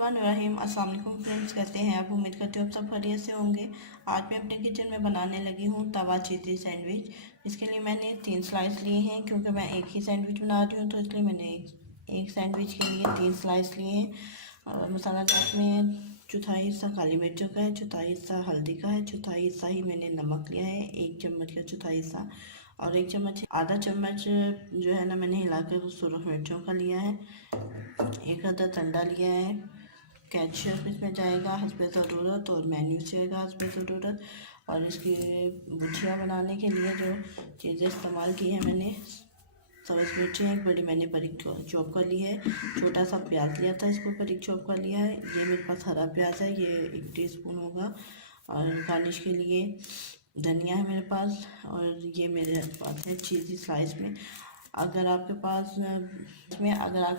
बिस्मिल्लाहिर्रहमानिर्रहीम। अस्सलाम वालेकुम फ्रेंड्स, कैसे हैं आप? उम्मीद करती हूँ आप सब खैरियत से होंगे। आज मैं अपने किचन में बनाने लगी हूँ तवा चीज़ी सैंडविच। इसके लिए मैंने 3 स्लाइस लिए हैं, क्योंकि मैं एक ही सैंडविच बना रही हूँ तो इसलिए मैंने एक सैंडविच के लिए 3 स्लाइस लिए हैं। और मसाला जात में चौथाई हिस्सा काली मिर्चों का है, चौथाई हिस्सा हल्दी का है, चौथाई हिस्सा ही मैंने नमक लिया है, 1 चम्मच का चौथाई हिस्सा, और 1 चम्मच आधा चम्मच जो है ना मैंने हिलाकर सुरख मिर्चों का लिया है। 1 अदद अंडा लिया है। केचप इसमें जाएगा हस्बे ज़रूरत, और मेन्यूस जाएगा हस्बे ज़रूरत। और इसकी भुजिया बनाने के लिए जो चीज़ें इस्तेमाल की है मैंने, सब्ज़ मिर्ची एक बड़ी मैंने बारीक चॉप कर ली है। छोटा सा प्याज लिया था, इसको बारीक चॉप कर लिया है। ये मेरे पास हरा प्याज है, ये 1 टीस्पून होगा। और गार्निश के लिए धनिया है मेरे पास, और ये मेरे पास है चीज़ी स्लाइस में। अगर आपके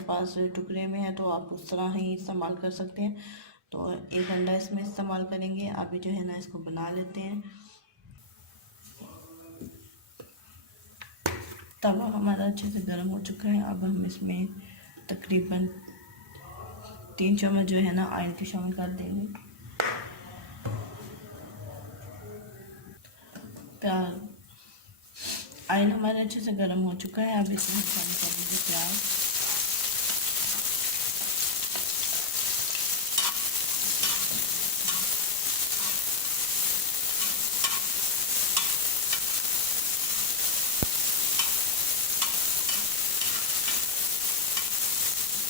पास टुकड़े में है तो आप उस तरह ही इस्तेमाल कर सकते हैं। तो 1 अंडा इसमें इस्तेमाल करेंगे। अभी जो है ना इसको बना लेते हैं। तवा हमारा अच्छे से गर्म हो चुका है। अब हम इसमें तकरीबन 3 चम्मच जो है ना ऑयल के शामिल कर देंगे। ऑयल हमारे अच्छे से गर्म हो चुका है। अब इसमें शामिल कर देंगे प्याज।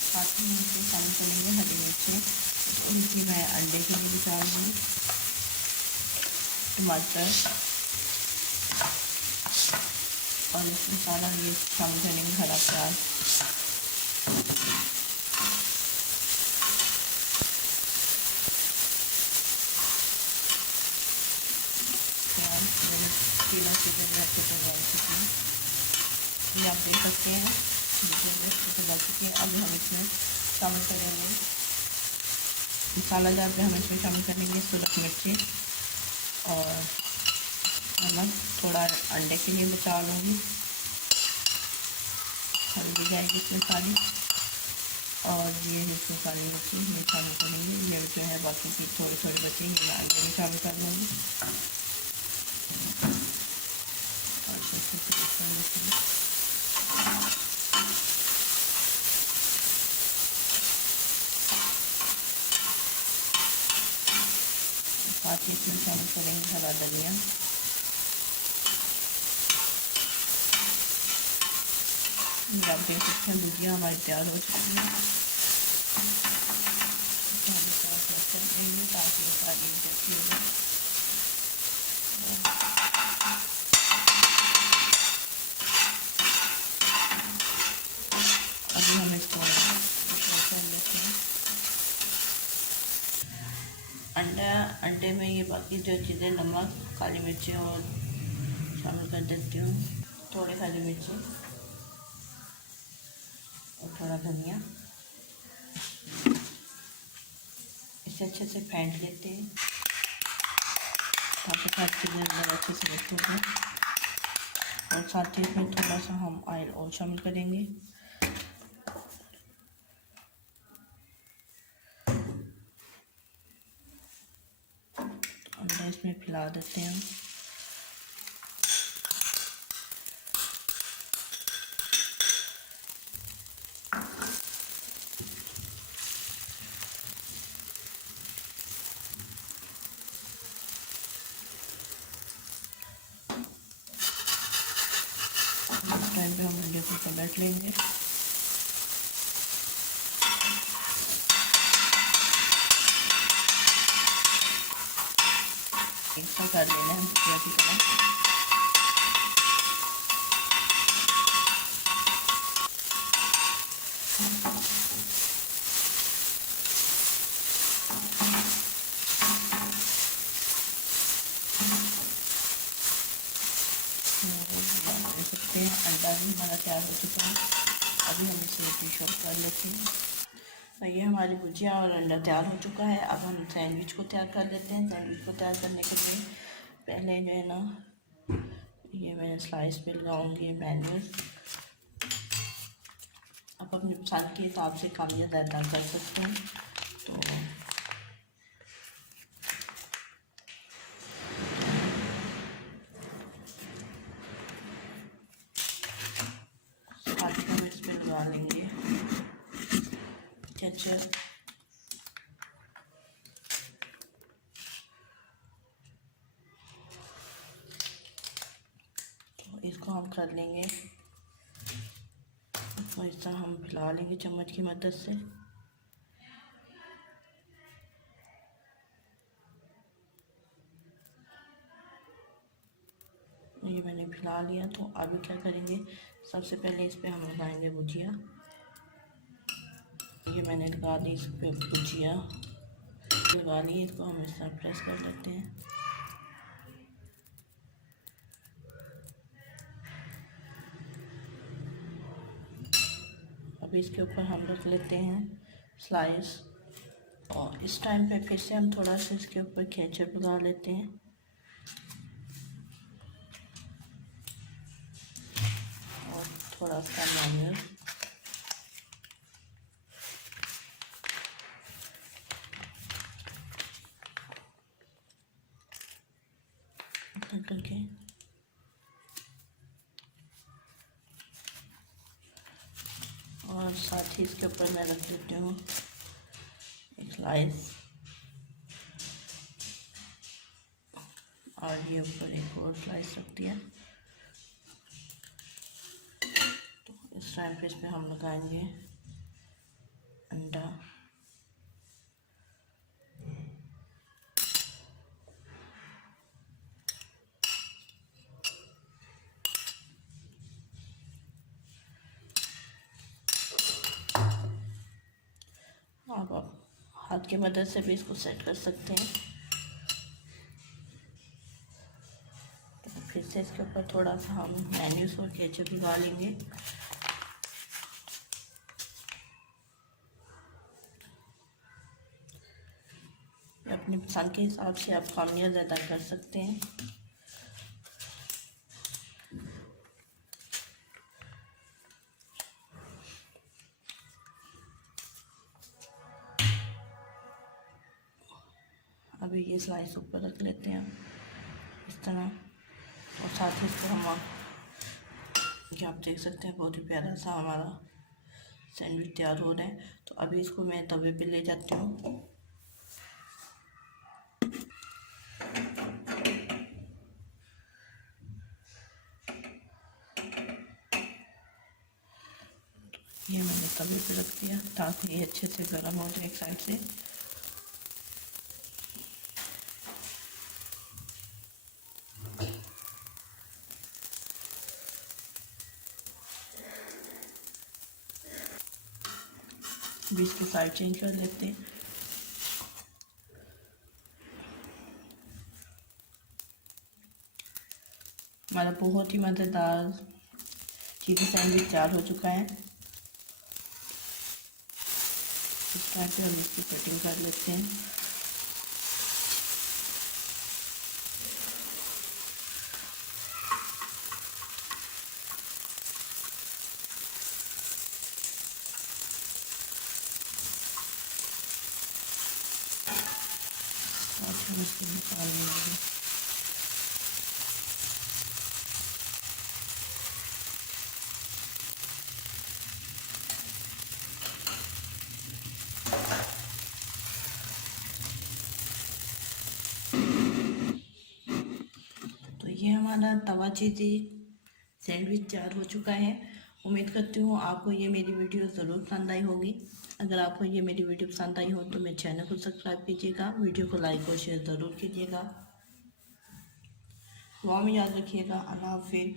साथ ही इसमें शामिल करेंगे हरी मिर्चें, इनकी मैं अंडे के लिए निकाल दूँगी, टमाटर, और इसमें सारा ये शामिल करेंगे हरा प्याज। तीनों चीज़ें मैं अच्छे से डाल चुकी हूँ, ये आप देख सकते हैं चीज़ें अच्छे से डाल चुकी हैं। अब हम इसमें शामिल करेंगे मसाला जार पे, हम इसमें शामिल करेंगे सुरख मिर्ची और नमक। थोड़ा अंडे के लिए बचा लूँगी, हल्दी जाएगी इसमें सारी, और ये इसमें काली मिर्ची ये शामिल करेंगे। ये जो है बाकी की थोड़ी थोड़ी बची ये मैं अंडे में शामिल कर लूँगी। साथ ही इसमें शामिल करेंगे हरा धनिया। आप देख सकते हैं भुजिया हमारी तैयार हो चुकी है। ताकि सारी जैसी अभी हम इसको अंडे में ये बाकी जो चीज़ें नमक, काली मिर्ची और शामिल कर देती हूँ, थोड़ी हरी मिर्ची और थोड़ा धनिया। इसे अच्छे से फेंट लेते हैं ताकि सारी चीज़ें अंदर अच्छे से मिक्स हो जाए। और साथ ही इसमें थोड़ा सा हम ऑयल और शामिल करेंगे। अंदर इसमें फैला देते हैं। टाइम पे हम अंडे को पलट लेंगे। ऐसा कर लेना है भुजिया की तरह। देख सकते हैं अंडा भी हमारा तैयार हो चुका है। अभी हम इसे डिश आउट कर लेते हैं। तो ये हमारी भुजिया और अंडा तैयार हो चुका है। अब हम सैंडविच को तैयार कर लेते हैं। सैंडविच को तैयार करने के लिए पहले जो है ना ये मैं स्लाइस पे लगाऊंगी मेन्यूस। आप अपनी पसंद के हिसाब से कम या ज़्यादा कर सकते हैं। तो आगे हम इस पर लगा लेंगे केचप। तो इसको हम कर लेंगे, तो इस तरह हम फैला लेंगे चम्मच की मदद से। ये मैंने फैला लिया। तो अभी क्या करेंगे, सबसे पहले इस पे हम लगाएंगे भुजिया। ये मैंने लगा दी इस पे भुजिया, लगा ली। इसको हम इस तरह प्रेस कर लेते हैं। अब इसके ऊपर हम रख लेते हैं स्लाइस, और इस टाइम पे फिर से हम थोड़ा सा इसके ऊपर केचप लगा लेते हैं। और थोड़ा सा मेयोनीज, करके और साथ ही इसके ऊपर मैं रख देती हूँ एक स्लाइस, और ये ऊपर एक और स्लाइस रख दिया। तो इस टाइम पे इस पर हम लगाएंगे अंडा। आप हाथ की मदद से भी इसको सेट कर सकते हैं। तो फिर से इसके ऊपर थोड़ा सा हम मेयोनीज और केचप लगा लेंगे। अपनी पसंद के हिसाब से आप कम या ज़्यादा कर सकते हैं। अभी ये स्लाइस ऊपर रख लेते हैं इस तरह, और साथ ही इसको हम ये आप देख सकते हैं बहुत ही प्यारा सा हमारा सैंडविच तैयार हो रहा है। तो अभी इसको मैं तवे पे ले जाती हूँ। ये मैंने तवे पे रख दिया ताकि ये अच्छे से गर्म हो जाए एक साइड से। बीच की साइड चेंज कर लेते हैं। हमारा बहुत ही मज़ेदार चीज़ी सैंडविच तैयार हो चुका है। इस टाइप से हम इसकी कटिंग कर लेते हैं। हम इसको निकाल लेंगे। तो ये हमारा तवा चीज़ी सैंडविच तैयार हो चुका है। उम्मीद करती हूँ आपको ये मेरी वीडियो ज़रूर पसंद आई होगी। अगर आपको ये मेरी वीडियो पसंद आई हो तो मेरे चैनल को सब्सक्राइब कीजिएगा, वीडियो को लाइक और शेयर ज़रूर कीजिएगा। दुआ में याद रखिएगा। अल्लाह हाफिज़।